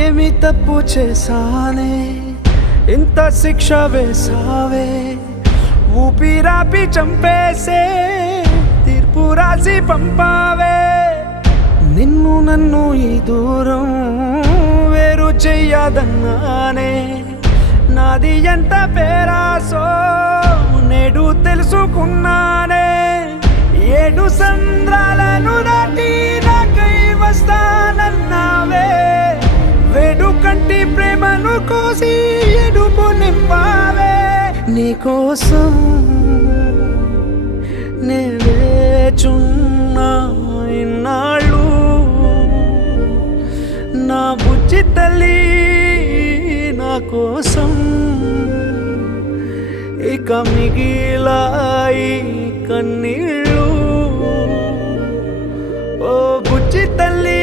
ఏమి తప్పు చేశానే ఇంత శిక్ష వేసావే ఊపిరాపి చంపేసే తీర్పు రాసి పంపావే నిన్ను నన్ను ఈ దూరం వేరు చెయ్యదన్నానే నాది ఎంత పేరాసో నేడు తెలుసుకున్నానే 7 సంద్రాలను దాటి నాకై వస్తానన్నావే వేడు కంటి ప్రేమను కోసి ఎడుపు నింపావే నీకోసం నే వేచున్నా ఇన్నాళ్ళు నా బుజ్జి తల్లి నా కోసం ఇక మిగిలాయి కన్నీళ్ళు ఓ బుజ్జి తల్లి